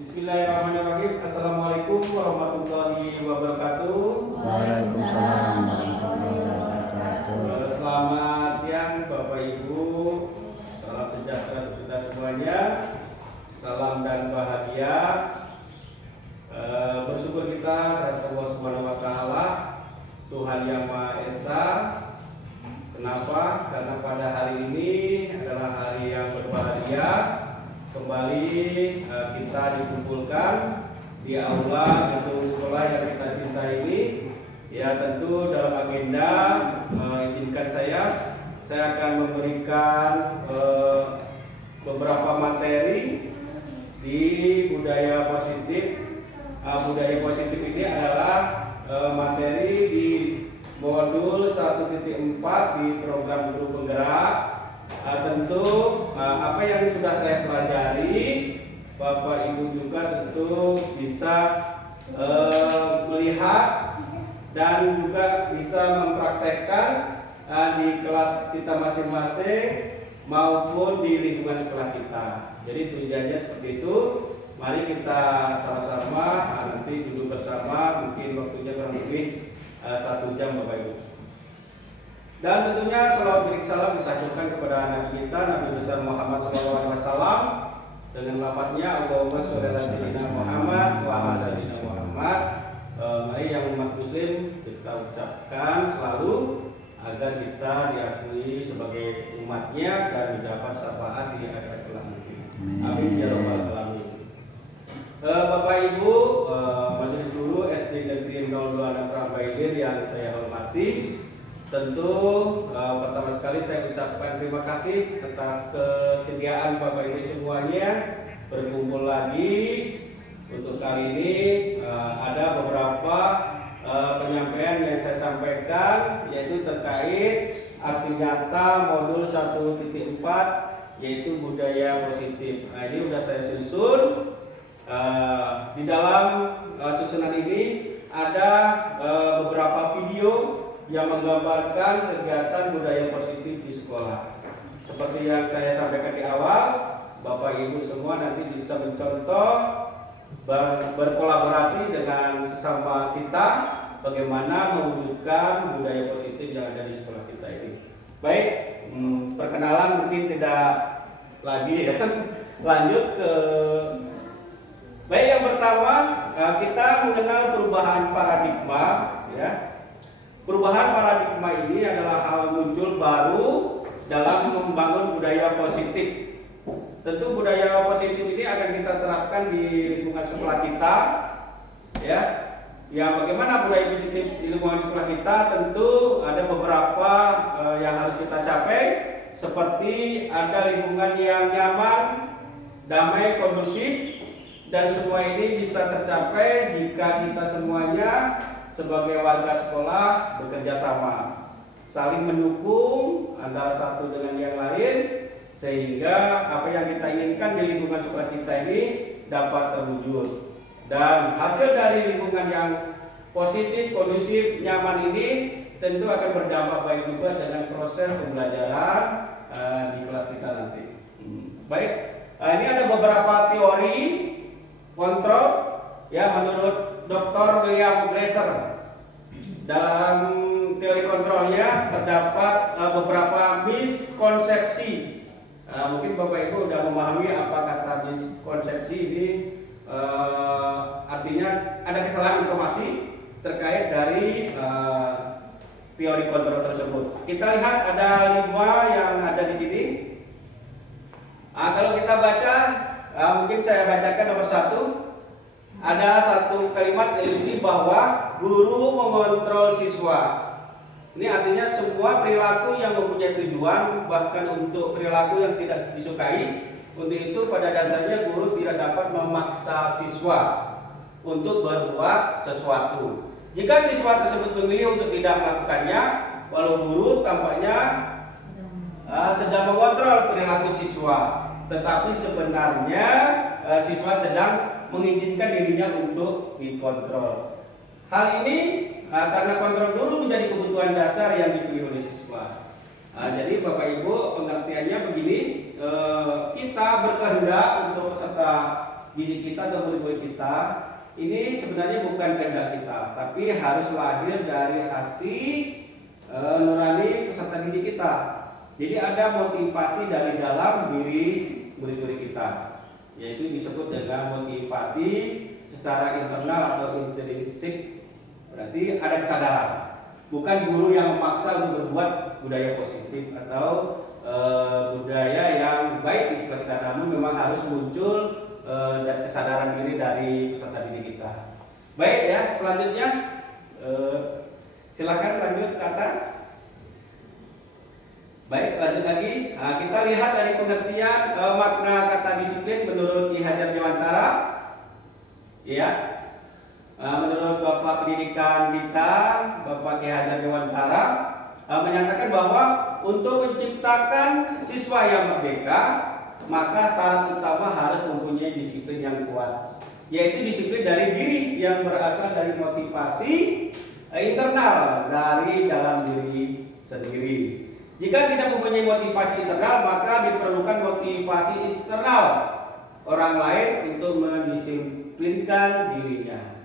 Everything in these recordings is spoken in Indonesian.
Bismillahirrahmanirrahim. Assalamualaikum warahmatullahi wabarakatuh. Waalaikumsalam warahmatullahi wabarakatuh. Selamat siang Bapak Ibu. Salam sejahtera untuk kita semuanya. Salam dan bahagia. Bersyukur kita kepada Allah Subhanahu wa taala, Tuhan Yang Maha Esa. Kenapa? Karena pada hari ini adalah hari yang berbahagia. Kembali kita dikumpulkan di aula gedung sekolah yang kita cintai ini. Ya, tentu dalam agenda izinkan saya akan memberikan beberapa materi di budaya positif. Budaya positif ini adalah materi di modul 1.4 di program guru penggerak. Tentu apa yang sudah saya pelajari, Bapak Ibu juga tentu bisa melihat dan juga bisa mempraktekkan di kelas kita masing-masing maupun di lingkungan sekolah kita. Jadi tujuannya seperti itu. Mari kita sama-sama nanti duduk bersama, mungkin waktunya kurang lebih 1 jam Bapak Ibu. Dan tentunya salawat beri salam kita aturkan kepada Nabi kita, Nabi besar Muhammad SAW, dengan lafadznya Allahumma sholli ala sayyidina Muhammad wa ala sayyidina Muhammad. Mari yang umat muslim kita ucapkan selalu agar kita diakui sebagai umatnya dan mendapat syafaat di akhirat kelak nanti. Amin ya rabbal alamin. Bapak Ibu, majelis guru SD Negeri 02 Prabaidin yang saya hormati. Tentu pertama sekali saya ucapkan terima kasih atas kesediaan Bapak Ibu semuanya berkumpul lagi. Untuk kali ini ada beberapa penyampaian yang saya sampaikan, yaitu terkait aksi nyata modul 1.4 yaitu budaya positif. Nah, ini sudah saya susun. Di dalam susunan ini ada beberapa video yang menggambarkan kegiatan budaya positif di sekolah. Seperti yang saya sampaikan di awal, Bapak Ibu semua nanti bisa mencontoh, berkolaborasi dengan sesama kita bagaimana mewujudkan budaya positif yang ada di sekolah kita ini. Baik, perkenalan mungkin tidak lagi ya. Lanjut ke baik, yang pertama kita mengenal perubahan paradigma ya. Perubahan paradigma ini adalah hal muncul baru dalam membangun budaya positif. Tentu budaya positif ini akan kita terapkan di lingkungan sekolah kita ya. Ya, bagaimana budaya positif di lingkungan sekolah kita? Tentu ada beberapa yang harus kita capai, seperti ada lingkungan yang nyaman, damai, kondusif, dan semua ini bisa tercapai jika kita semuanya sebagai warga sekolah bekerja sama, saling mendukung antara satu dengan yang lain, sehingga apa yang kita inginkan di lingkungan sekolah kita ini dapat terwujud. Dan hasil dari lingkungan yang positif, kondusif, nyaman ini tentu akan berdampak baik juga dengan proses pembelajaran di kelas kita nanti. Baik, ini ada beberapa teori kontrol ya menurut Dr. William Glasser. Dalam teori kontrolnya terdapat beberapa miskonsepsi. Mungkin Bapak Ibu sudah memahami apa kata miskonsepsi ini. Artinya ada kesalahan informasi terkait dari teori kontrol tersebut. Kita lihat ada 5 yang ada di sini. Kalau kita baca, mungkin saya bacakan nomor 1. Ada satu kalimat ilusi bahwa guru mengontrol siswa. Ini artinya semua perilaku yang mempunyai tujuan, bahkan untuk perilaku yang tidak disukai. Untuk itu pada dasarnya guru tidak dapat memaksa siswa untuk berbuat sesuatu. Jika siswa tersebut memilih untuk tidak melakukannya, walau guru tampaknya sedang mengontrol perilaku siswa, tetapi sebenarnya siswa sedang mengizinkan dirinya untuk dikontrol. Hal ini karena kontrol dulu menjadi kebutuhan dasar yang dipilih oleh siswa. Jadi Bapak Ibu pengertiannya begini, kita berkehendak untuk peserta didik kita atau murid-murid kita ini sebenarnya bukan kehendak kita, tapi harus lahir dari hati nurani peserta didik kita. Jadi ada motivasi dari dalam diri murid-murid kita, yaitu disebut dengan motivasi secara internal atau intrinsik. Berarti ada kesadaran, bukan guru yang memaksa untuk berbuat budaya positif atau budaya yang baik di sekolah kita, namun memang harus muncul dan kesadaran diri dari peserta didik kita. Baik ya, selanjutnya silakan lanjut ke atas. Baik, lanjut lagi. Nah, kita lihat dari pengertian makna kata disiplin menurut Ki Hajar Dewantara. Ya, menurut Bapak Pendidikan kita, Bapak Ki Hajar Dewantara menyatakan bahwa untuk menciptakan siswa yang merdeka, maka syarat utama harus mempunyai disiplin yang kuat, yaitu disiplin dari diri yang berasal dari motivasi internal dari dalam diri sendiri. Jika tidak mempunyai motivasi internal, maka diperlukan motivasi eksternal orang lain untuk mendisiplinkan dirinya.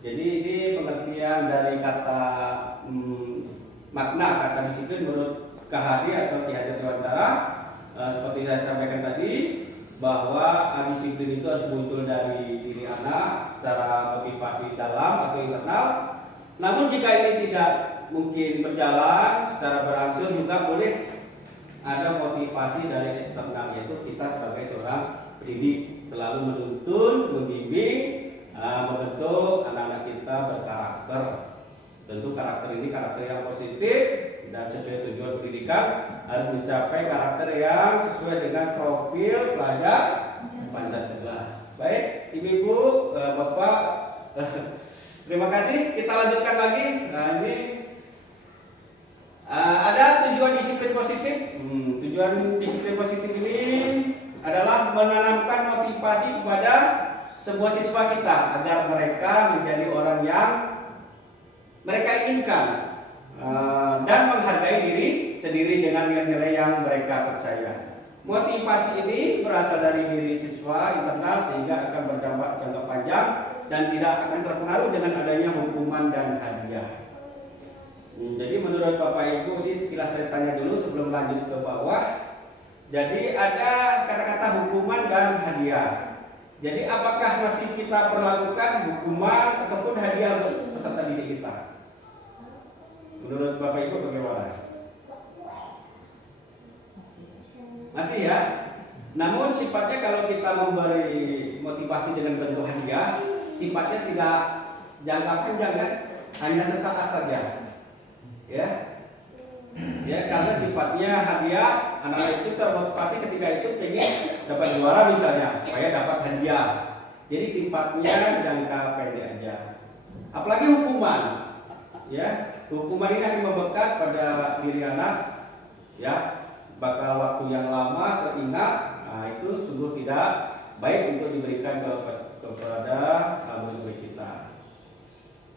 Jadi ini pengertian dari kata makna kata disiplin menurut KHD atau Ki Hajar Dewantara. Seperti saya sampaikan tadi, bahwa disiplin itu harus muncul dari diri anak secara motivasi dalam atau internal. Namun jika ini tidak mungkin berjalan secara berangsur, juga boleh ada motivasi dari eksternal, yaitu kita sebagai seorang pendidik selalu menuntun, membimbing, membentuk anak-anak kita berkarakter. Tentu karakter ini karakter yang positif dan sesuai tujuan pendidikan, harus mencapai karakter yang sesuai dengan profil pelajar Pancasila. Baik, Ibu, Bapak, terima kasih. Kita lanjutkan lagi. Nah, ini ada tujuan disiplin positif. Tujuan disiplin positif ini adalah menanamkan motivasi kepada sebuah siswa kita agar mereka menjadi orang yang mereka inginkan dan menghargai diri sendiri dengan nilai-nilai yang mereka percaya. Motivasi ini berasal dari diri siswa internal sehingga akan berdampak jangka panjang dan tidak akan terpengaruh dengan adanya hukuman dan hadiah. Jadi menurut Bapak Ibu, ini sekilas saya tanya dulu sebelum lanjut ke bawah. Jadi ada kata-kata hukuman dan hadiah. Jadi apakah masih kita perlakukan hukuman ataupun hadiah untuk peserta didik kita? Menurut Bapak Ibu bagaimana? Masih ya. Namun sifatnya kalau kita memberi motivasi dengan bentuk hadiah, sifatnya tidak jangka panjang kan? Hanya sesaat saja. Ya, karena sifatnya hadiah, anak-anak itu termotivasi ketika itu pengen dapat juara misalnya, supaya dapat hadiah. Jadi sifatnya jangka pendek aja. Apalagi hukuman, ya, hukuman ini akan membekas pada diri anak, ya, bakal waktu yang lama teringat. Nah, itu sungguh tidak baik untuk diberikan kepada murid-murid kita.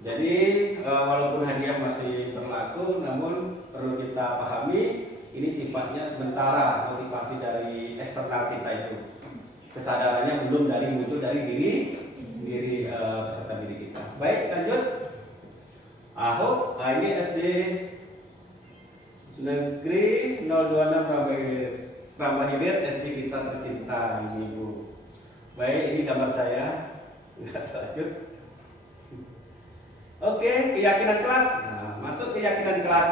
Jadi walaupun hadiah masih berlaku, namun perlu kita pahami ini sifatnya sementara, motivasi dari eksternal kita itu. Kesadarannya belum muncul dari diri sendiri peserta didik kita. Baik, lanjut. Ini SD Negeri 026 Rambah Hilir, SD kita tercinta, Ibu. Baik, ini gambar saya. Lanjut. Oke, keyakinan kelas. Nah, masuk keyakinan kelas.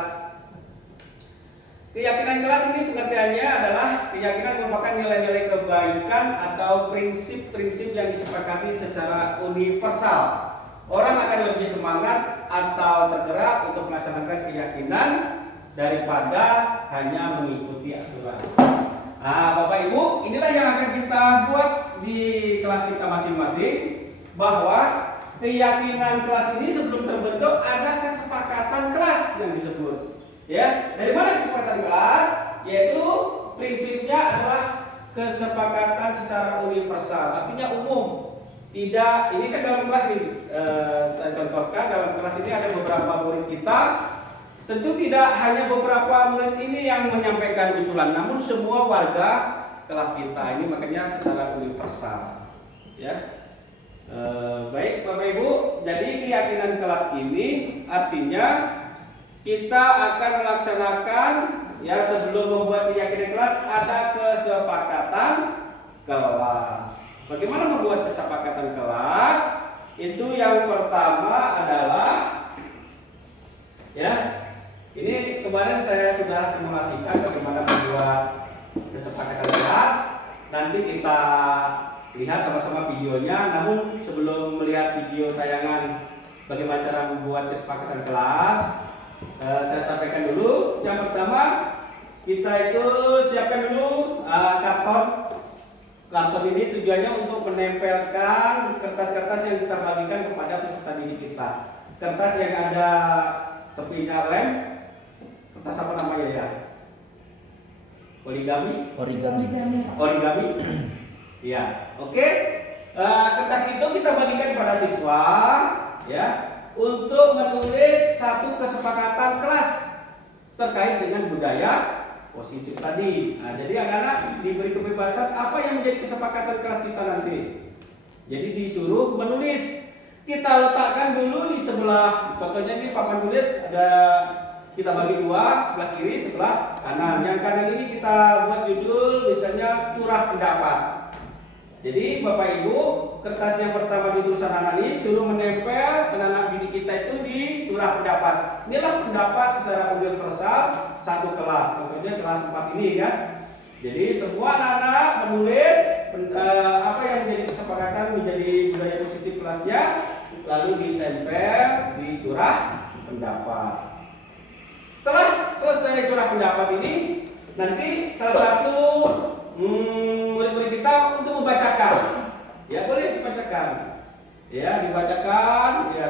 Keyakinan kelas ini pengertiannya adalah keyakinan merupakan nilai-nilai kebaikan atau prinsip-prinsip yang disepakati secara universal. Orang akan lebih semangat atau tergerak untuk melaksanakan keyakinan daripada hanya mengikuti aturan. Nah, Bapak Ibu, inilah yang akan kita buat di kelas kita masing-masing, bahwa keyakinan kelas ini sebelum terbentuk ada kesepakatan kelas yang disebut. Ya, dari mana kesepakatan kelas? Yaitu prinsipnya adalah kesepakatan secara universal, artinya umum. Tidak, ini kan dalam kelas ini, saya contohkan dalam kelas ini ada beberapa murid kita. Tentu tidak hanya beberapa murid ini yang menyampaikan usulan, namun semua warga kelas kita ini, makanya secara universal. ya. Baik Bapak Ibu, jadi keyakinan kelas ini artinya kita akan melaksanakan, ya, sebelum membuat keyakinan kelas ada kesepakatan kelas. Bagaimana membuat kesepakatan kelas? Itu yang pertama adalah, ya, ini kemarin saya sudah simulasikan bagaimana membuat kesepakatan kelas. Nanti kita lihat sama-sama videonya. Namun sebelum melihat video tayangan bagaimana cara membuat kesepakatan kelas, saya sampaikan dulu. Yang pertama, kita itu siapkan dulu karton. Karton ini tujuannya untuk menempelkan kertas-kertas yang kita bagikan kepada peserta didik kita. Kertas yang ada tepinya lem, kertas apa namanya ya? Origami. Ya, oke. Kertas itu kita bagikan kepada siswa, ya, untuk menulis satu kesepakatan kelas terkait dengan budaya positif tadi. Nah, jadi anak-anak diberi kebebasan apa yang menjadi kesepakatan kelas kita nanti. Jadi disuruh menulis. Kita letakkan dulu di sebelah, contohnya ini papan tulis ada, kita bagi dua, sebelah kiri, sebelah kanan. Yang kanan ini kita buat judul misalnya curah pendapat. Jadi Bapak Ibu, kertas yang pertama di tulisan anak ini suruh menempel anak didik kita itu di curah pendapat. Inilah pendapat secara universal satu kelas. Contohnya kelas 4 ini kan. Jadi semua anak-anak menulis apa yang menjadi kesepakatan menjadi budaya positif kelasnya, lalu ditempel di curah pendapat. Setelah selesai curah pendapat ini, nanti salah satu murid-murid kita untuk membacakan, ya boleh dibacakan, ya dibacakan, ya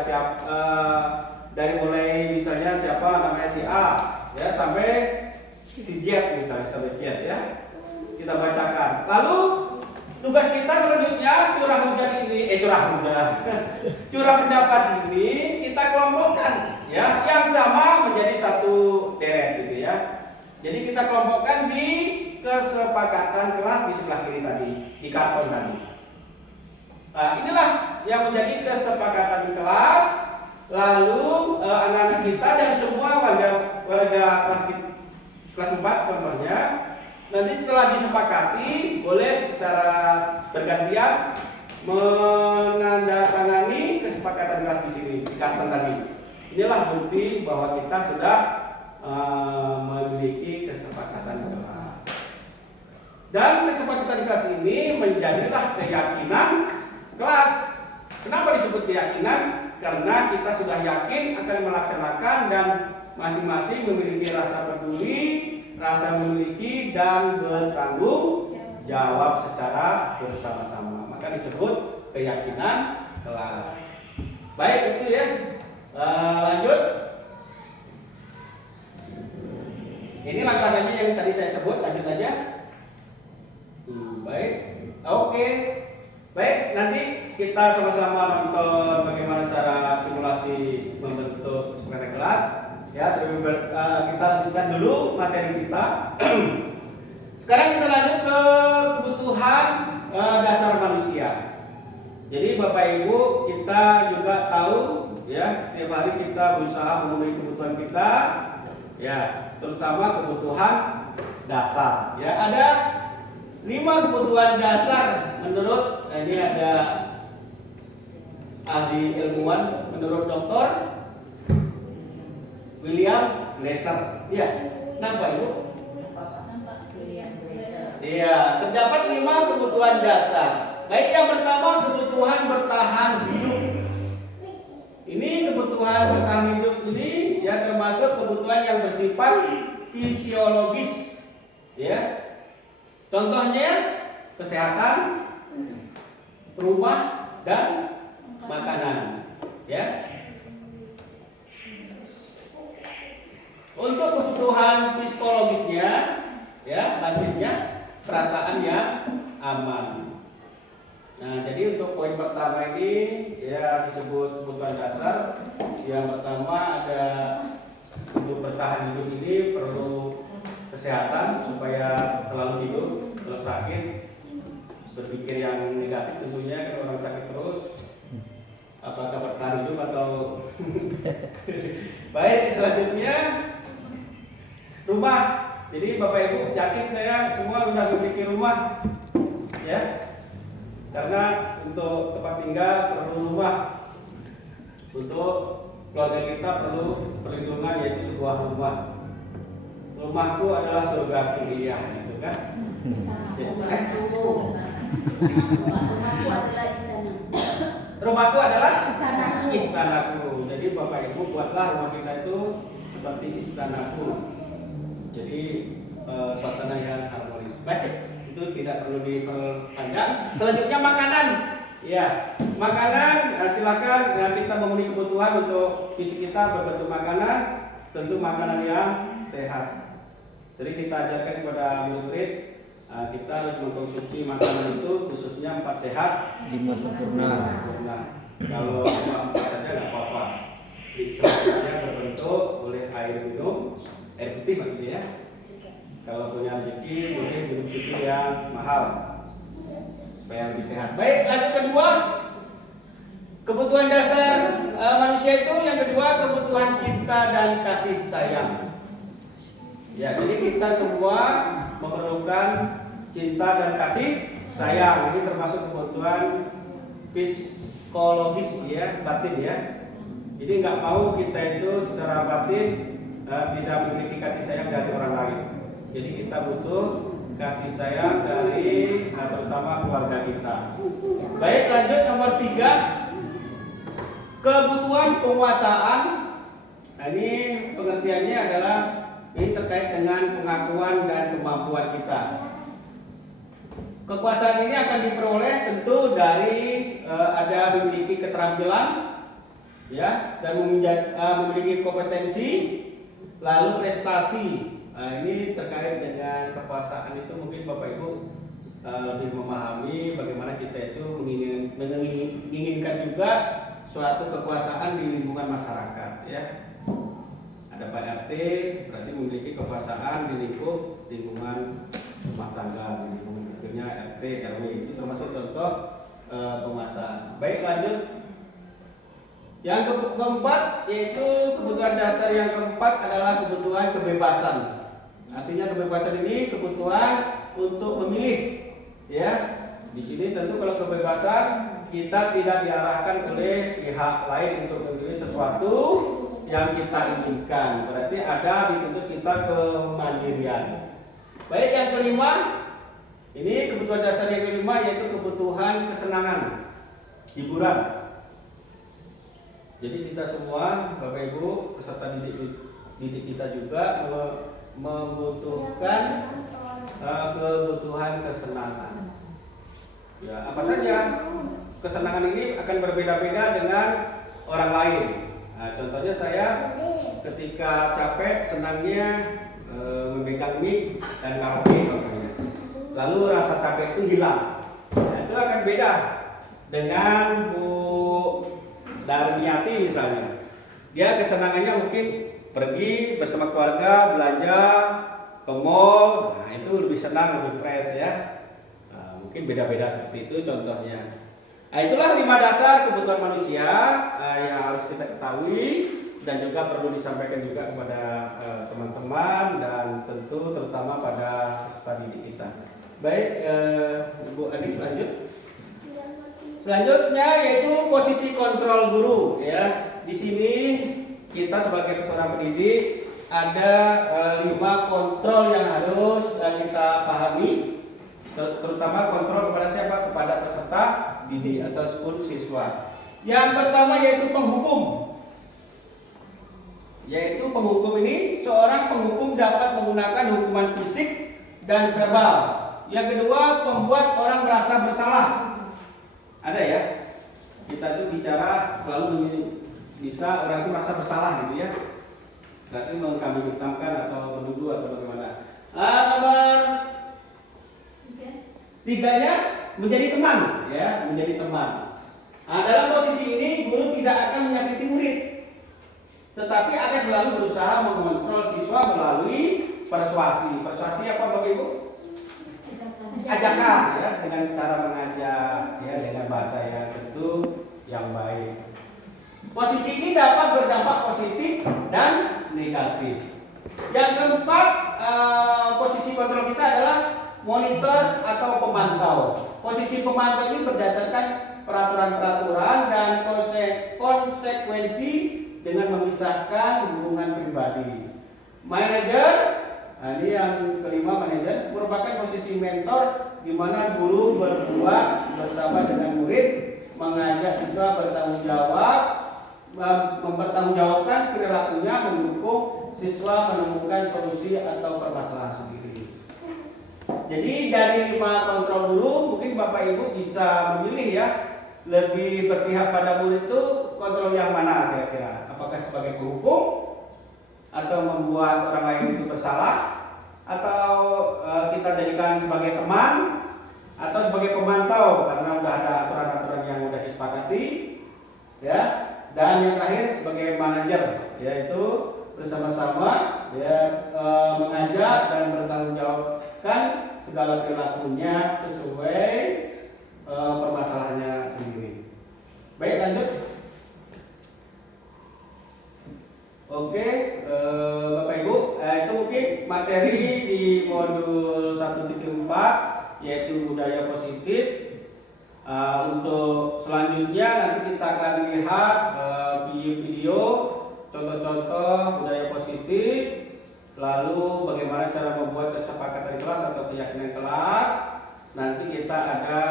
dari mulai misalnya siapa namanya si A, ya sampai si Z misalnya sampai Z, ya kita bacakan. Lalu tugas kita selanjutnya curah pendapat ini kita kelompokkan, ya yang sama menjadi satu deret gitu ya. Jadi kita kelompokkan di kesepakatan kelas di sebelah kiri tadi, di karton tadi. Nah, inilah yang menjadi kesepakatan kelas. Lalu anak-anak kita dan semua warga kelas 4 contohnya, nanti setelah disepakati boleh secara bergantian menandatangani kesepakatan kelas di sini di karton tadi. Inilah bukti bahwa kita sudah memiliki kesepakatan kelas. Dan kesepakatan kelas ini menjadilah keyakinan kelas. Kenapa disebut keyakinan? Karena kita sudah yakin akan melaksanakan dan masing-masing memiliki rasa peduli, rasa memiliki dan bertanggung jawab secara bersama-sama. Maka disebut keyakinan kelas. Baik, itu ya. Lanjut. Ini langkah-langkahnya yang tadi saya sebut, lanjut aja. Baik, oke. Baik, nanti kita sama-sama nonton bagaimana cara simulasi membentuk kesepakatan kelas. Ya, kita lanjutkan dulu materi kita. Sekarang kita lanjut ke kebutuhan dasar manusia. Jadi Bapak Ibu, kita juga tahu, ya, setiap hari kita berusaha memenuhi kebutuhan kita, ya, terutama kebutuhan dasar. Ya, ada 5 kebutuhan dasar menurut ini ada ahli ilmuwan, menurut Dr. William Glasser. Ya, kenapa Ibu? Iya, terdapat 5 kebutuhan dasar. Baik, yang pertama kebutuhan bertahan hidup. Ini kebutuhan bertahan hidup ini ya termasuk kebutuhan yang bersifat fisiologis. Ya. Contohnya kesehatan, rumah, dan makanan. Ya. Untuk kebutuhan psikologisnya, ya, batinnya, perasaan yang aman. Nah, jadi untuk poin pertama ini ya disebut kebutuhan dasar. Yang pertama ada untuk bertahan hidup ini perlu kesehatan supaya selalu hidup, kalau sakit berpikir yang negatif tentunya kalau orang sakit terus. Apakah bertahan hidup atau baik. Selanjutnya rumah. Jadi Bapak Ibu yakin saya semua sudah memiliki rumah, ya. Karena untuk tempat tinggal perlu rumah, untuk keluarga kita perlu perlindungan yaitu sebuah rumah. Rumahku adalah surga kuliah, gitu kan? Rumahku adalah istanaku. Jadi Bapak Ibu buatlah rumah kita itu seperti istanaku. Jadi suasana yang harmonis. Baik, itu tidak perlu diperpanjang. Selanjutnya makanan. Ya, makanan silakan kita memenuhi kebutuhan untuk fisik kita berbentuk makanan, tentu makanan yang sehat. Sering kita ajarkan kepada murid-murid kita harus mengkonsumsi makanan itu khususnya 4 sehat, 5 sempurna. Kalau cuma 4 saja nggak apa-apa. Selanjutnya berbentuk boleh air minum, air putih maksudnya ya. Kalau punya rezeki boleh minum susu yang mahal supaya lebih sehat. Baik, lanjut kedua. Kebutuhan dasar manusia itu yang kedua kebutuhan cinta dan kasih sayang. Ya, jadi kita semua memerlukan cinta dan kasih sayang. Ini termasuk kebutuhan psikologis ya, batin ya. Jadi nggak mau kita itu secara batin tidak memiliki kasih sayang dari orang lain. Jadi kita butuh kasih sayang dari terutama keluarga kita. Baik, lanjut nomor 3. Kebutuhan penguasaan. Nah, ini pengertiannya adalah ini terkait dengan pengakuan dan kemampuan kita. Kekuasaan ini akan diperoleh tentu dari ada memiliki keterampilan, ya, dan memiliki kompetensi, lalu prestasi. Nah, ini terkait dengan kekuasaan itu mungkin Bapak Ibu lebih memahami bagaimana kita itu menginginkan juga suatu kekuasaan di lingkungan masyarakat, ya. Ada Pak RT berarti memiliki kekuasaan di lingkungan rumah tangga, di lingkungan kecilnya RT RW, itu termasuk contoh penguasaan. Baik, lanjut. Yang keempat yaitu kebutuhan dasar yang keempat adalah kebutuhan kebebasan. Artinya kebebasan ini kebutuhan untuk memilih, ya. Di sini tentu kalau kebebasan kita tidak diarahkan oleh pihak lain untuk memilih sesuatu yang kita inginkan. Berarti ada dituntut kita kemandirian. Baik, yang kelima, ini kebutuhan dasar yang kelima yaitu kebutuhan kesenangan, hiburan. Jadi kita semua, Bapak Ibu, peserta didik kita juga membutuhkan kebutuhan kesenangan. Ya, apa saja? Kesenangan ini akan berbeda-beda dengan orang lain. Nah, contohnya saya ketika capek senangnya memegang mic dan karaoke contohnya. Lalu rasa capek itu hilang. Nah, itu akan beda dengan Bu Darmiati misalnya. Dia kesenangannya mungkin pergi bersama keluarga belanja ke mall. Nah, itu lebih senang, lebih fresh ya. Nah, mungkin beda-beda seperti itu contohnya. Nah, itulah 5 dasar kebutuhan manusia yang harus kita ketahui dan juga perlu disampaikan juga kepada teman-teman dan tentu terutama pada peserta didik kita. Baik, Ibu Adik lanjut. Selanjutnya yaitu posisi kontrol guru, ya. Di sini kita sebagai seorang pendidik ada 5 kontrol yang harus kita pahami. Terutama kontrol kepada siapa? Kepada peserta didik ataupun siswa. Yang pertama yaitu penghukum. Yaitu penghukum ini seorang penghukum dapat menggunakan hukuman fisik dan verbal. Yang kedua, membuat orang merasa bersalah. Ada ya? Kita tuh bicara selalu bisa orang itu merasa bersalah gitu ya. Berarti mengkambing hitamkan atau menuduh atau bagaimana. Nomor 3-nya menjadi teman, ya, menjadi teman. Nah, dalam posisi ini guru tidak akan menyakiti murid, tetapi akan selalu berusaha mengontrol siswa melalui persuasi. Persuasi apa Bapak Ibu? ajakan ya, dengan cara mengajak ya, dengan bahasa yang tentu yang baik. Posisi ini dapat berdampak positif dan negatif. Yang keempat, posisi kontrol kita adalah monitor atau pemantau. Posisi pemantau ini berdasarkan peraturan-peraturan dan konsekuensi dengan memisahkan hubungan pribadi. Manajer, ini yang kelima, manajer merupakan posisi mentor di mana guru berbuat bersama dengan murid, mengajak siswa bertanggung jawab, mempertanggungjawabkan perilakunya, mendukung siswa menemukan solusi atau permasalahan sendiri. Jadi dari 5 kontrol dulu, mungkin Bapak Ibu bisa memilih ya, lebih berpihak pada murid itu kontrol yang mana kira-kira? Apakah sebagai penghukum, atau membuat orang lain itu bersalah, atau kita jadikan sebagai teman, atau sebagai pemantau karena udah ada aturan-aturan yang udah disepakati, ya. Dan yang terakhir sebagai manajer, yaitu bersama-sama ya, mengajak dan bertanggungjawabkan segala perilakunya sesuai permasalahannya sendiri. Baik, lanjut. Oke, Bapak Ibu, itu mungkin materi di modul 1.4 yaitu budaya positif. Untuk selanjutnya nanti kita akan lihat video-video contoh-contoh budaya positif, lalu bagaimana cara membuat kesepakatan kelas atau keyakinan kelas. Nanti kita ada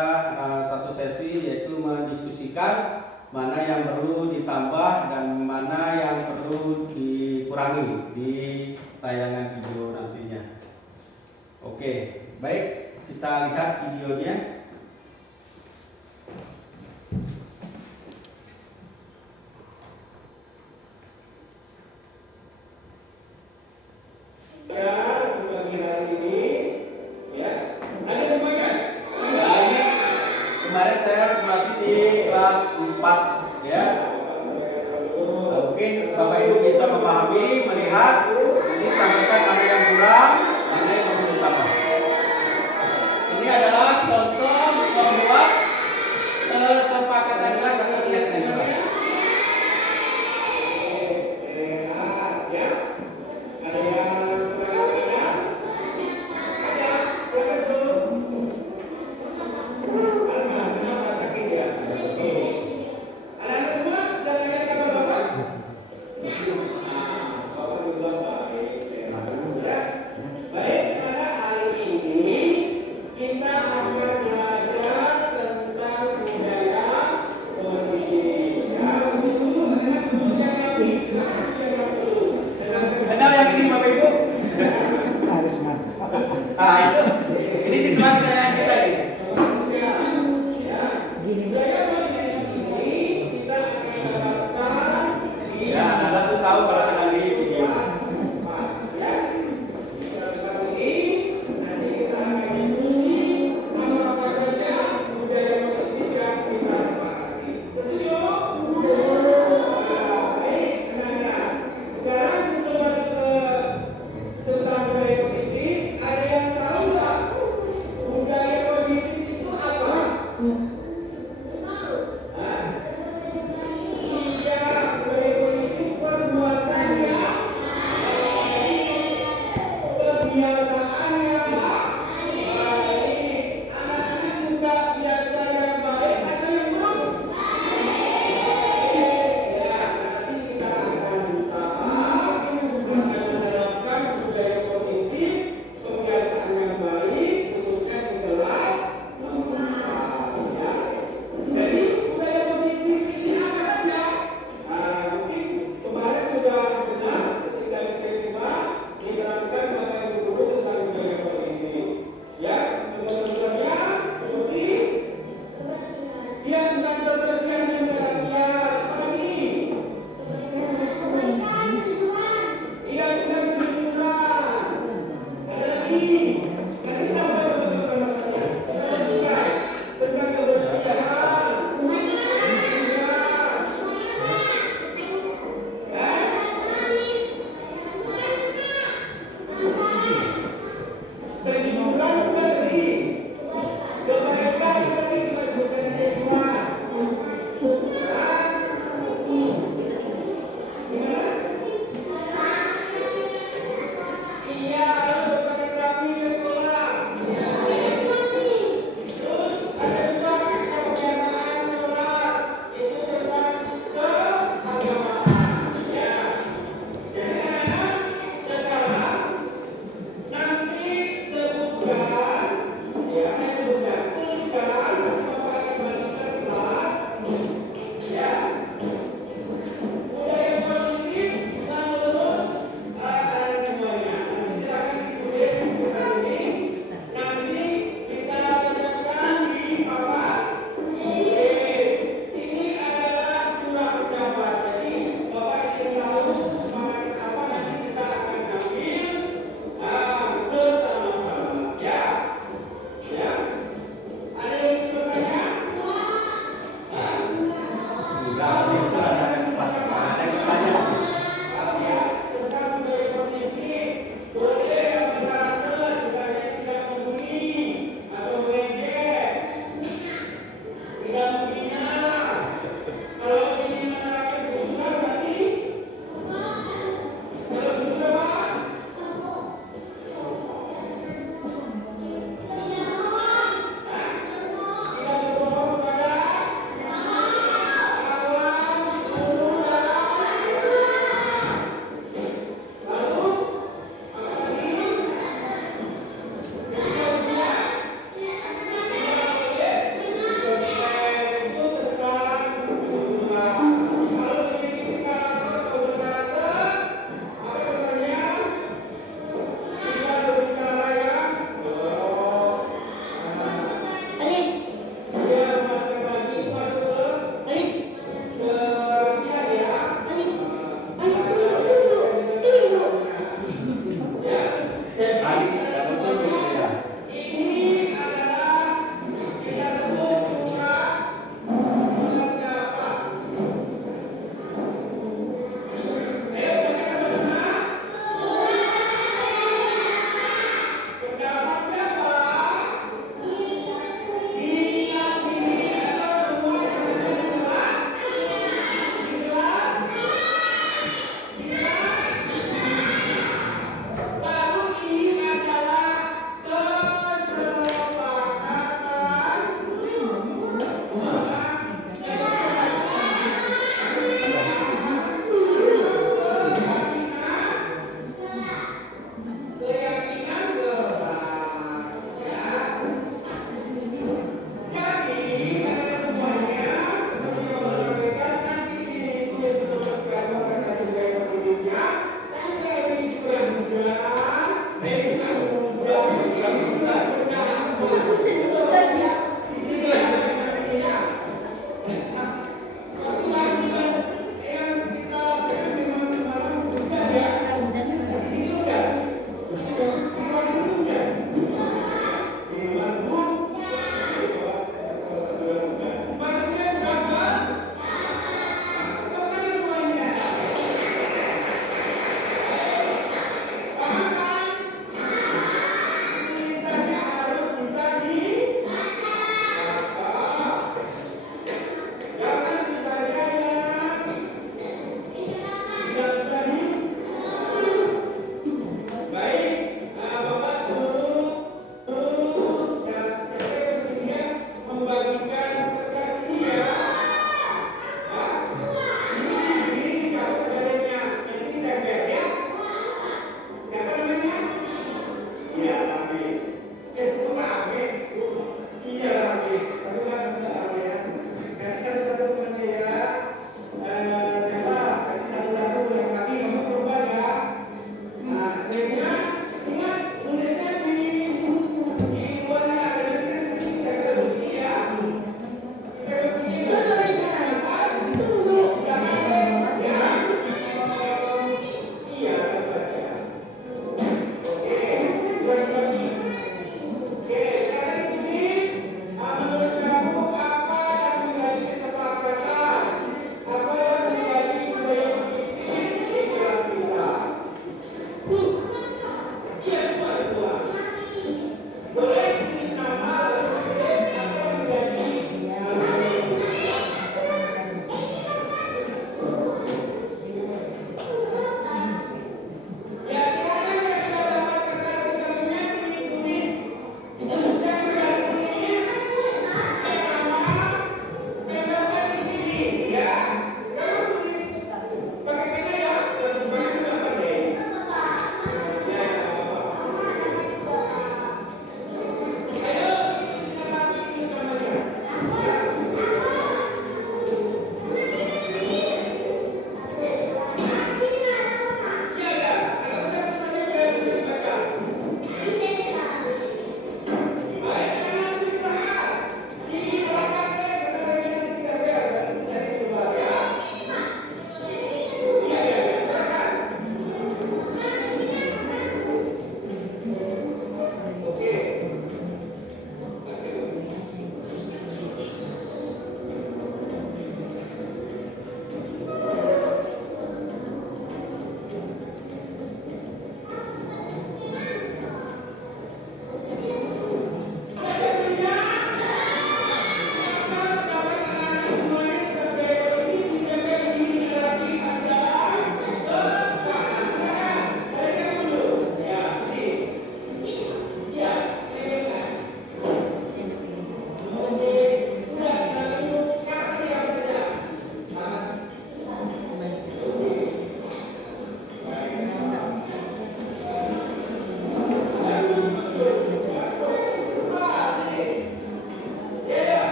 satu sesi yaitu mendiskusikan mana yang perlu ditambah dan mana yang perlu dikurangi di tayangan video nantinya. Oke, baik, kita lihat videonya. Dan pagi hari ini, ya, ada semuanya. Kemarin saya simulasi di kelas 4, ya. Mungkin Bapak Ibu bisa memahami, melihat, ini sampaikan mana yang kurang, mana yang perlu ditambah. Ini adalah contoh membuat kesepakatan kelas atau keyakinan kelas.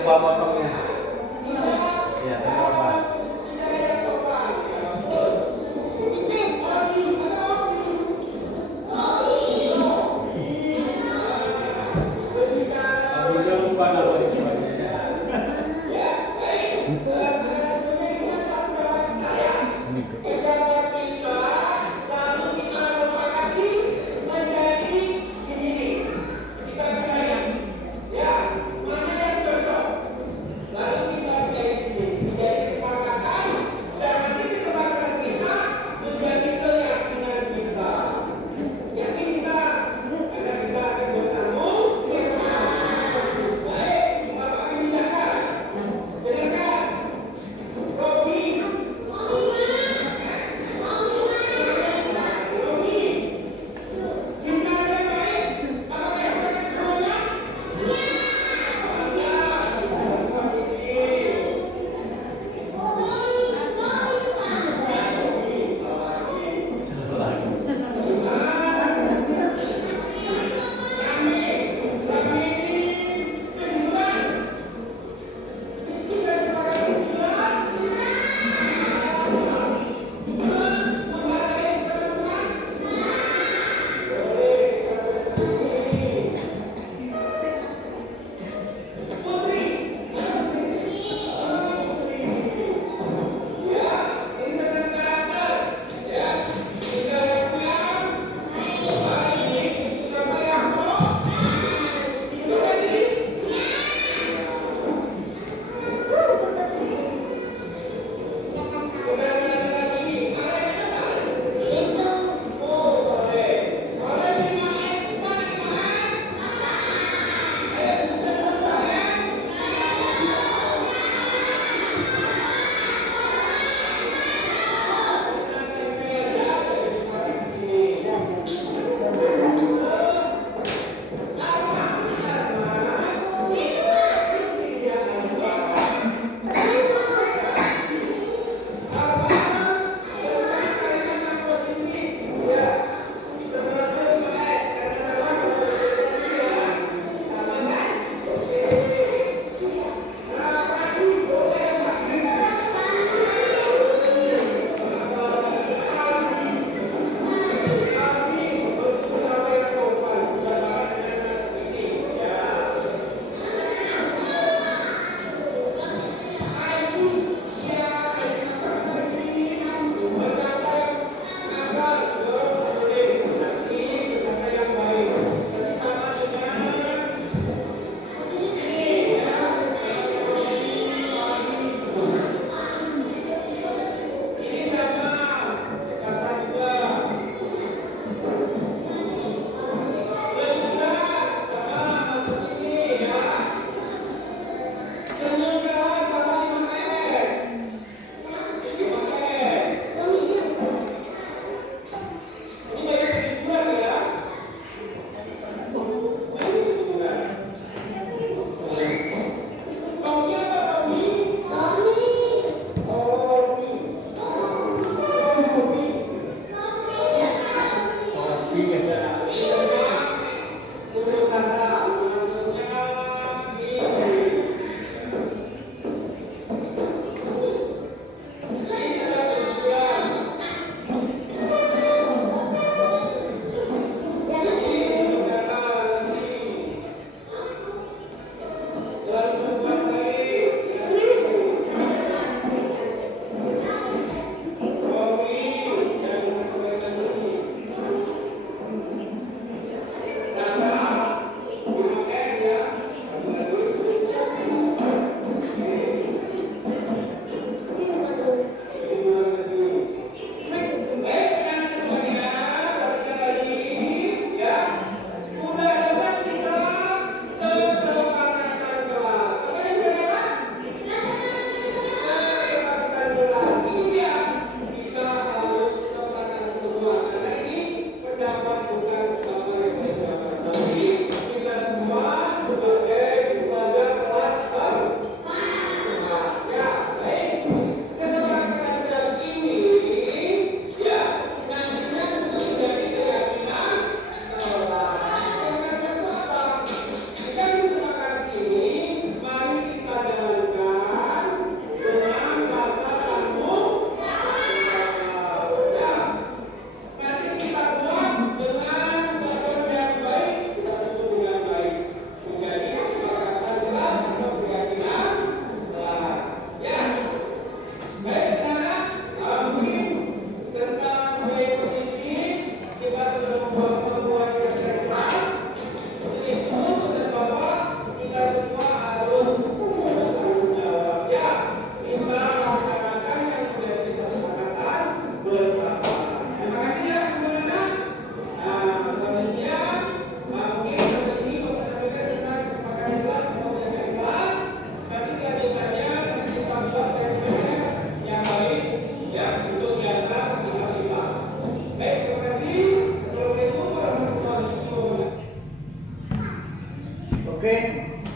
lupa potongnya. Ya, tidak apa. Aku jangan lupa nama semuanya. Ini tuh.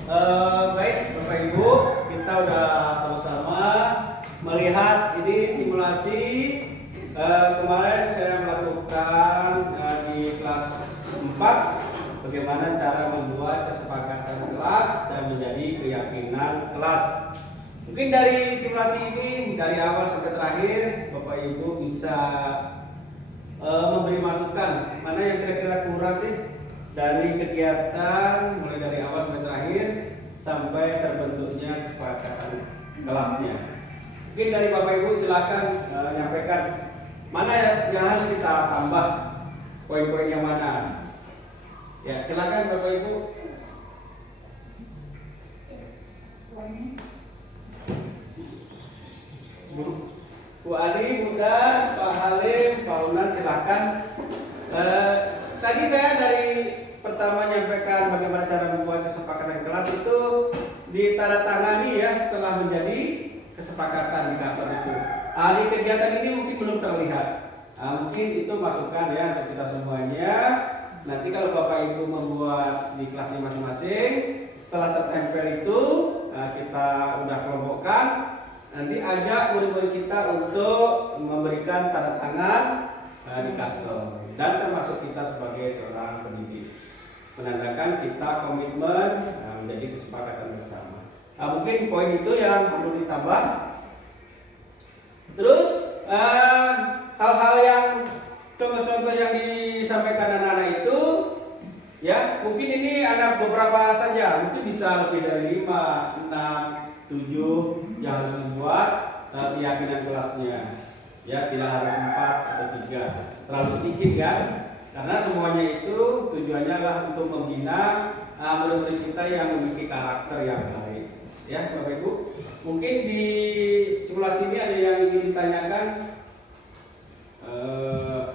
Baik Bapak Ibu, kita udah sama-sama melihat ini simulasi. Kemarin saya melakukan di kelas 4 bagaimana cara membuat kesepakatan kelas dan menjadi keyakinan kelas. Mungkin dari simulasi ini dari awal sampai terakhir Bapak Ibu bisa memberi masukan mana yang kira-kira kurang sih dari kegiatan mulai dari awal sampai terakhir sampai terbentuknya kesepakatan kelasnya. Mungkin dari Bapak Ibu silakan menyampaikan mana yang harus kita tambah, poin-poin yang mana. Ya, silakan Bapak Ibu. Bu Ali, Bunda, Pak Halim, Pak Unan, silakan. Tadi saya dari pertama menyampaikan bagaimana cara membuat kesepakatan kelas itu ditandatangani ya setelah menjadi kesepakatan di kantor itu. Di kegiatan ini mungkin belum terlihat. Mungkin itu masukan ya untuk kita semuanya. Nanti kalau Bapak Ibu membuat di kelasnya masing-masing, setelah tertempel itu kita udah kelompokkan. Nanti ajak murid-murid kita untuk memberikan tanda tangan di kantor dan termasuk kita sebagai seorang pendidik menandakan kita komitmen menjadi kesepakatan bersama. Mungkin poin itu yang perlu ditambah. Terus hal-hal yang contoh-contoh yang disampaikan anak-anak itu ya mungkin ini ada beberapa saja, mungkin bisa lebih dari 5, 6, 7 yang harus membuat keyakinan kelasnya. Ya tidak harus 4 atau 3, terlalu sedikit kan? Karena semuanya itu tujuannya adalah untuk membina murid-murid kita yang memiliki karakter yang baik. Ya Bapak Ibu, mungkin di simulasi ini ada yang ingin ditanyakan,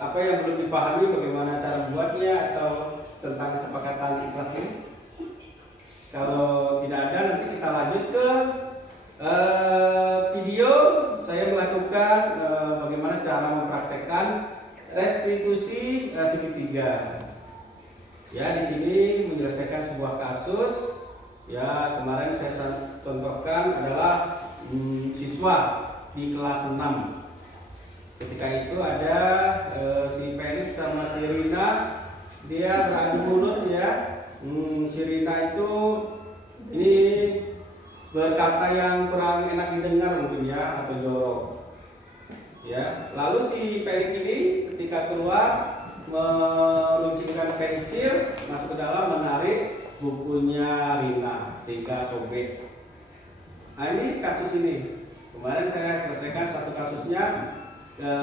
apa yang belum dipahami, bagaimana cara membuatnya atau tentang kesepakatan kelas ini. Kalau tidak ada, nanti kita lanjut ke video. Saya melakukan bagaimana cara mempraktekkan restitusi segitiga. Ya, di sini menyelesaikan sebuah kasus. Ya, kemarin saya contohkan adalah siswa di kelas 6. Ketika itu ada si Felix sama si Rina, dia beradu mulut ya. Si Rina itu ini berkata yang kurang enak didengar mungkin ya, atau jorok. Ya, lalu si Felix ini ketika keluar meluncurkan pensil masuk ke dalam menarik bukunya Rina sehingga sobek. Nah ini kasus ini kemarin saya selesaikan satu kasusnya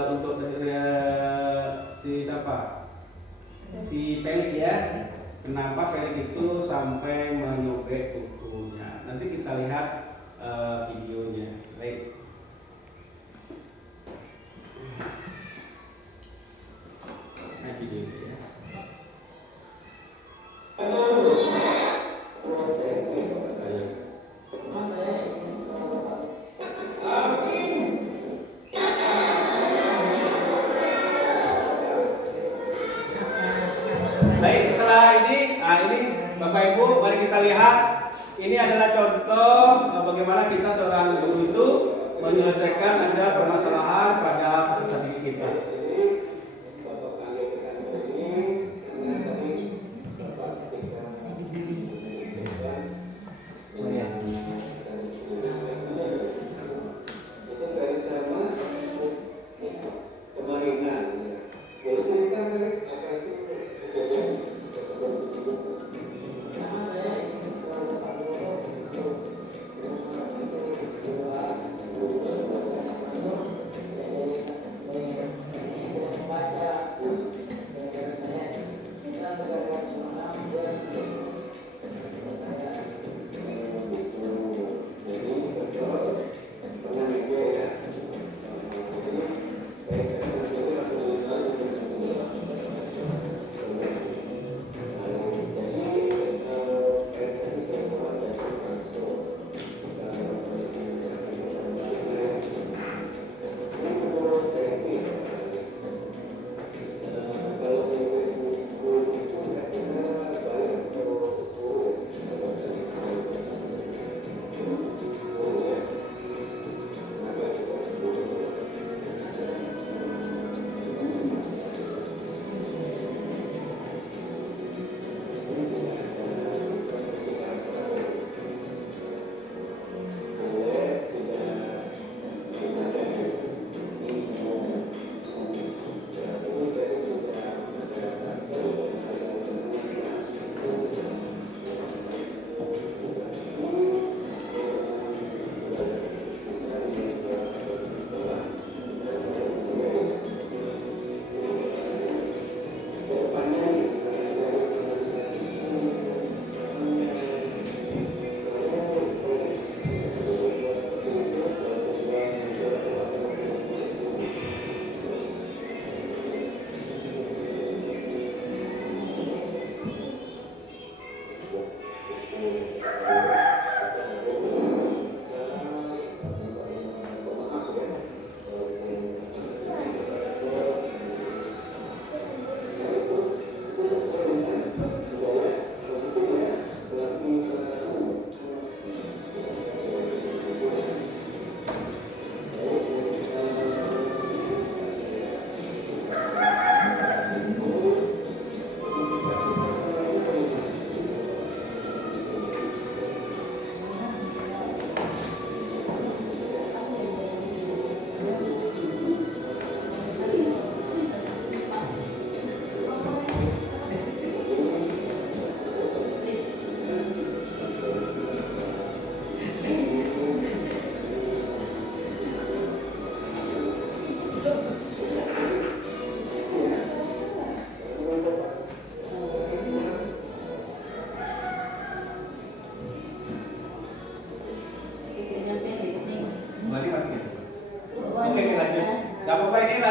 untuk si siapa? Si Felix ya. Kenapa Felix itu sampai menyobek bukunya? Nanti kita lihat videonya. Baik. Nah, video ya. Baik, setelah ini, ini Bapak Ibu, mari kita lihat. Ini adalah contoh bagaimana kita seorang guru itu menyelesaikan ada permasalahan pada peserta didik kita.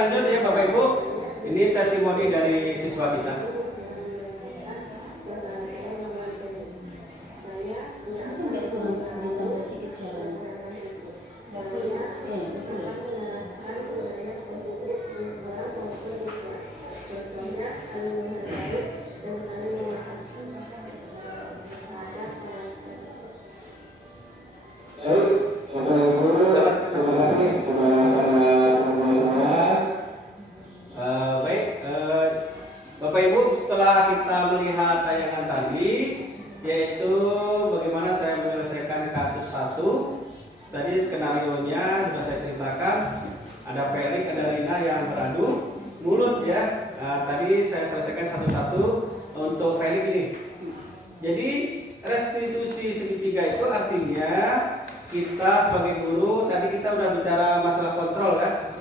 lanjut ya Bapak Ibu. Ini testimoni dari siswa kita. Bapak Ibu, setelah kita melihat tayangan tadi, yaitu bagaimana saya menyelesaikan kasus 1. Tadi skenario-nya sudah saya ceritakan. Ada Felix, ada Rina yang beradu mulut ya. Tadi saya selesaikan satu-satu untuk Felix ini. Jadi restitusi segitiga itu artinya kita sebagai guru, tadi kita sudah bicara masalah kontrol kan.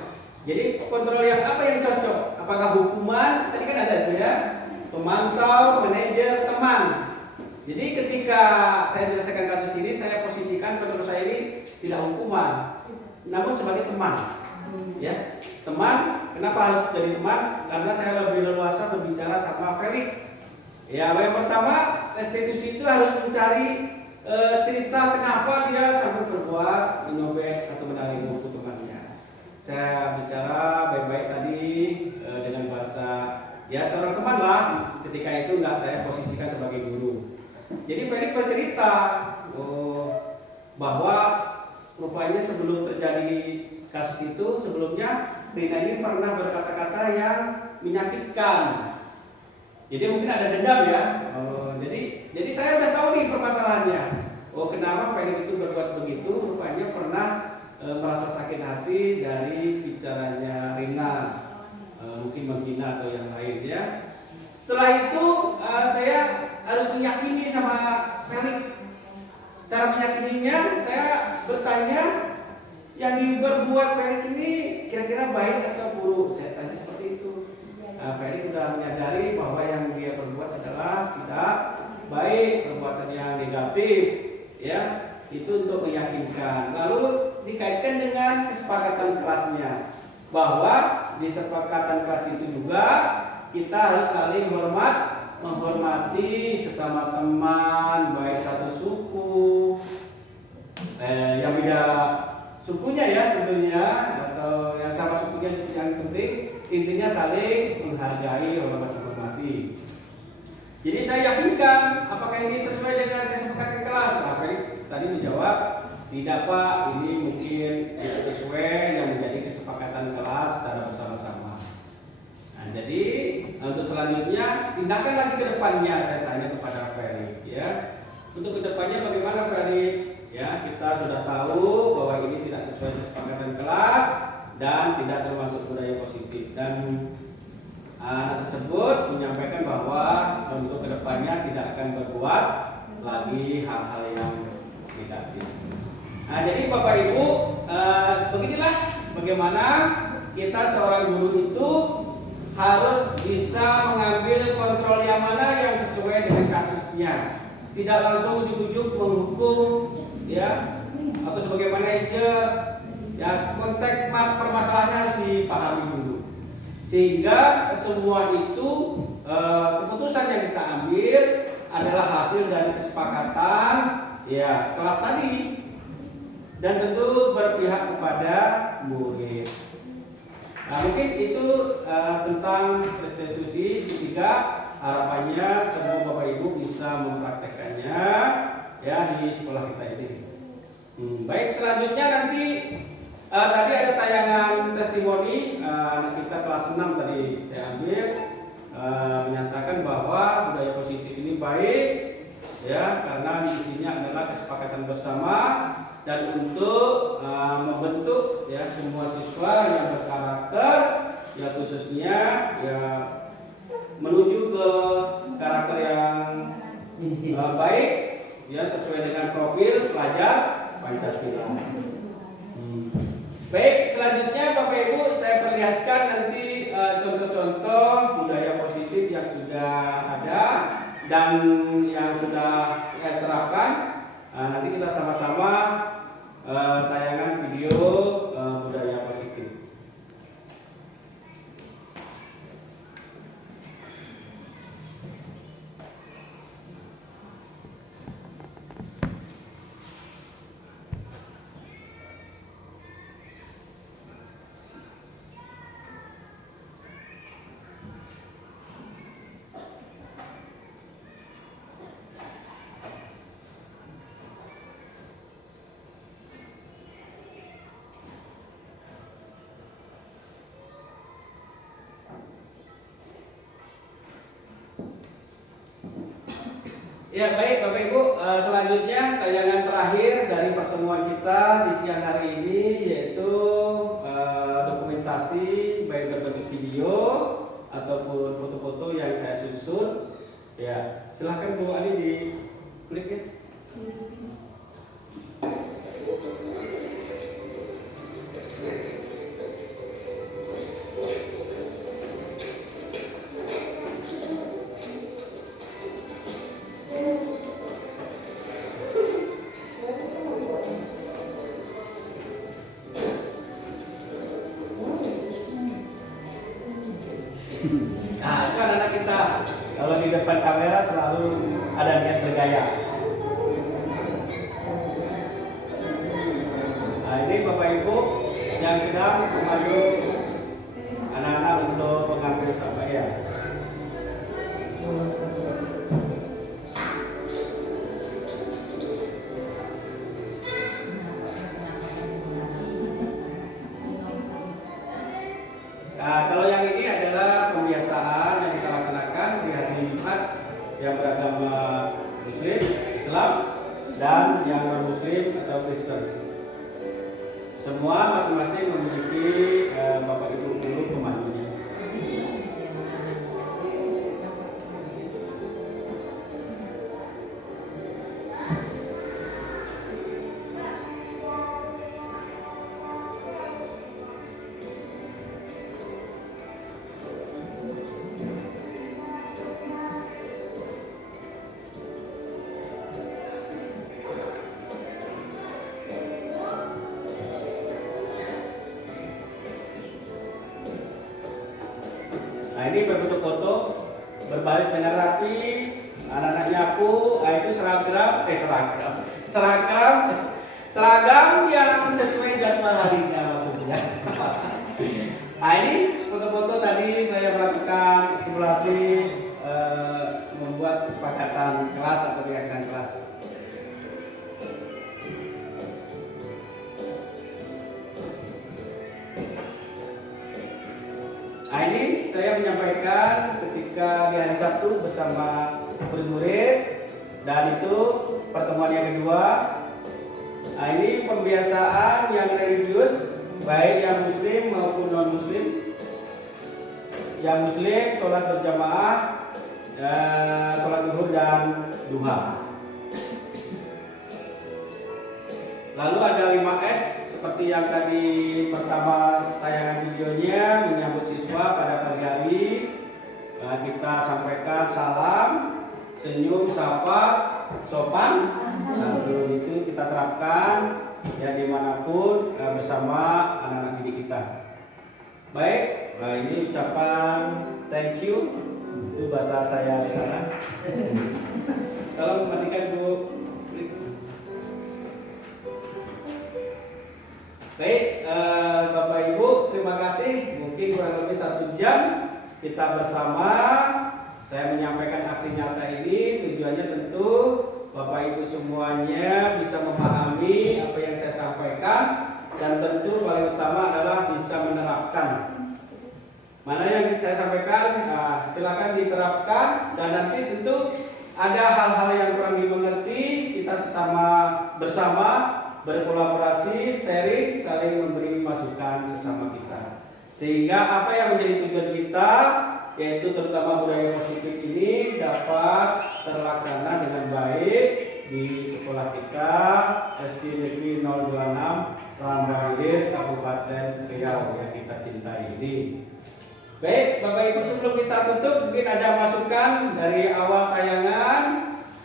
Jadi kontrol yang apa yang cocok? Apakah hukuman? Tadi kan ada itu ya, pemantau, manajer, teman. Jadi ketika saya menyelesaikan kasus ini, saya posisikan kontrol saya ini tidak hukuman, namun sebagai teman. Ya, teman. Kenapa harus jadi teman? Karena saya lebih leluasa berbicara sama Felix. Ya, yang pertama restitusi itu harus mencari cerita kenapa dia sampai berbuat menyobek atau menarik buku temannya. Saya bicara baik-baik tadi dengan bahasa ya seorang teman lah. Ketika itu nggak saya posisikan sebagai guru. Jadi Felix bercerita bahwa rupanya sebelum terjadi kasus itu sebelumnya Rina ini pernah berkata-kata yang menyakitkan. Jadi mungkin ada dendam ya. Jadi saya udah tahu nih permasalahannya. Kenapa Felix itu berbuat begitu? Rupanya pernah merasa sakit hati dari bicaranya Rina, mungkin menghina atau yang lain ya. Setelah itu saya harus meyakini sama Felix. Cara meyakininya saya bertanya, yang diperbuat Felix ini kira-kira baik atau buruk? Saya tanya seperti itu. Felix sudah menyadari bahwa yang dia perbuat adalah tidak baik, perbuatan yang negatif, ya. Itu untuk meyakinkan. Lalu dikaitkan dengan kesepakatan kelasnya, bahwa di kesepakatan kelas itu juga kita harus saling menghormati sesama teman, baik satu suku, yang beda sukunya ya tentunya, atau yang sama sukunya, yang penting intinya saling menghargai, menghormati. Jadi saya yakinkan apakah ini sesuai dengan kesepakatan kelas? Felix tadi menjawab, tidak Pak, ini mungkin tidak sesuai yang menjadi kesepakatan kelas secara bersama-sama. Nah, jadi untuk selanjutnya tindakan lagi ke depannya, saya tanya kepada Felix ya. Untuk kedepannya bagaimana Felix? Ya, kita sudah tahu bahwa ini tidak sesuai kesepakatan kelas dan tidak termasuk budaya positif, dan anak tersebut menyampaikan bahwa untuk kedepannya tidak akan berbuat lagi hal-hal yang negatif. Nah, jadi Bapak Ibu, beginilah bagaimana kita seorang guru itu harus bisa mengambil kontrol yang mana yang sesuai dengan kasusnya, tidak langsung ujuk-ujuk menghukum ya, atau sebagaimana saja ya, konteks permasalahannya harus dipahami dulu, sehingga semua itu keputusan yang kita ambil adalah hasil dari kesepakatan ya kelas tadi, dan tentu berpihak kepada murid. Nah, mungkin itu tentang restitusi segitiga. Harapannya semua Bapak Ibu bisa mempraktekannya ya di sekolah kita ini. Baik, selanjutnya nanti tadi ada tayangan testimoni anak kita kelas 6 tadi saya ambil, menyatakan bahwa budaya positif ini baik ya, karena isinya adalah kesepakatan bersama dan untuk membentuk ya semua siswa yang berkarakter ya, khususnya ya menuju ke karakter yang baik ya, sesuai dengan profil pelajar Pancasila. Baik, selanjutnya Bapak Ibu saya perlihatkan nanti contoh-contoh budaya positif yang sudah ada dan yang sudah saya terapkan. Nanti kita sama-sama tayangan video budaya positif. Ya baik Bapak Ibu, selanjutnya tayangan terakhir dari pertemuan kita di siang hari ini yaitu dokumentasi baik berbentuk video ataupun foto-foto yang saya susun. Ya, silahkan Bu Ani di klik ya. Nah, itu anak-anak kita kalau di depan kamera selalu ada niat bergaya. Nah, ini Bapak Ibu yang sedang mengadu anak-anak untuk mengambil sampah ya. Nah, kalau yang ini adalah pembiasaan yang kita laksanakan di hari Jumat yang beragama Muslim, Islam, dan yang non Muslim atau Kristen. Semua masing-masing memiliki Bapak Ibu guru pemandunya. Nah, ini berbentuk foto berbaris dengan rapi, anak-anak nyapu, itu seragam yang sesuai jadwal harinya maksudnya. Nah, ini foto-foto tadi saya melakukan simulasi membuat kesepakatan kelas atau keyakinan kelas. Nah, ini saya menyampaikan ketika di hari Sabtu bersama murid-murid, dan itu pertemuan yang kedua. Nah, ini pembiasaan yang religius, baik yang Muslim maupun non Muslim. Yang Muslim sholat berjamaah, sholat zuhur dan duha. Lalu ada 5S seperti yang tadi pertama tayangan videonya, menyambut siswa pada pagi hari. Kita sampaikan salam, senyum, sapa, sopan. Lalu itu kita terapkan ya dimanapun bersama anak-anak didik kita. Baik, nah ini ucapan thank you, itu bahasa saya di sana. Tolong matikan Bu. Baik, Bapak Ibu, terima kasih. Mungkin kurang lebih 1 jam kita bersama. Saya menyampaikan aksi nyata ini tujuannya tentu Bapak Ibu semuanya bisa memahami apa yang saya sampaikan, dan tentu paling utama adalah bisa menerapkan. Mana yang saya sampaikan, silakan diterapkan, dan nanti tentu ada hal-hal yang kurang dimengerti, kita bersama berkolaborasi, sharing, saling memberi masukan sesama kita. Sehingga apa yang menjadi tujuan kita, yaitu terutama budaya positif ini dapat terlaksana dengan baik di sekolah kita SD Negeri 026 Langga Hilir Kabupaten Riau yang kita cintai ini. Baik, Bapak Ibu, sebelum kita tutup mungkin ada masukan dari awal tayangan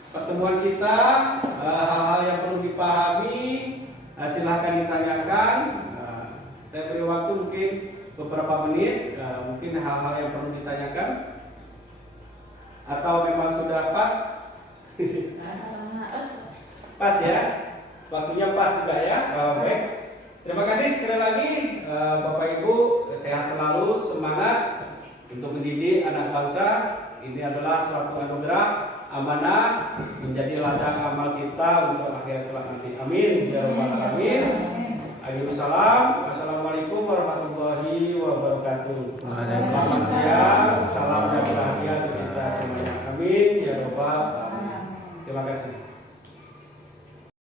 pertemuan kita, hal-hal yang perlu dipahami, silahkan ditanyakan. Saya beri waktu mungkin beberapa menit, mungkin hal-hal yang perlu ditanyakan, atau memang sudah pas? Pas ya, waktunya pas juga ya. Baik, terima kasih sekali lagi Bapak Ibu, sehat selalu, semangat untuk mendidik anak bangsa. Ini adalah suatu anugerah, amanah, menjadi ladang amal kita untuk akhirat kelak nanti. Amin ya rabbal alamin. Assalamualaikum warahmatullahi wabarakatuh. Selamat siang, salam dan bahagia untuk kita semuanya. Amin ya rabbal alamin. Terima kasih.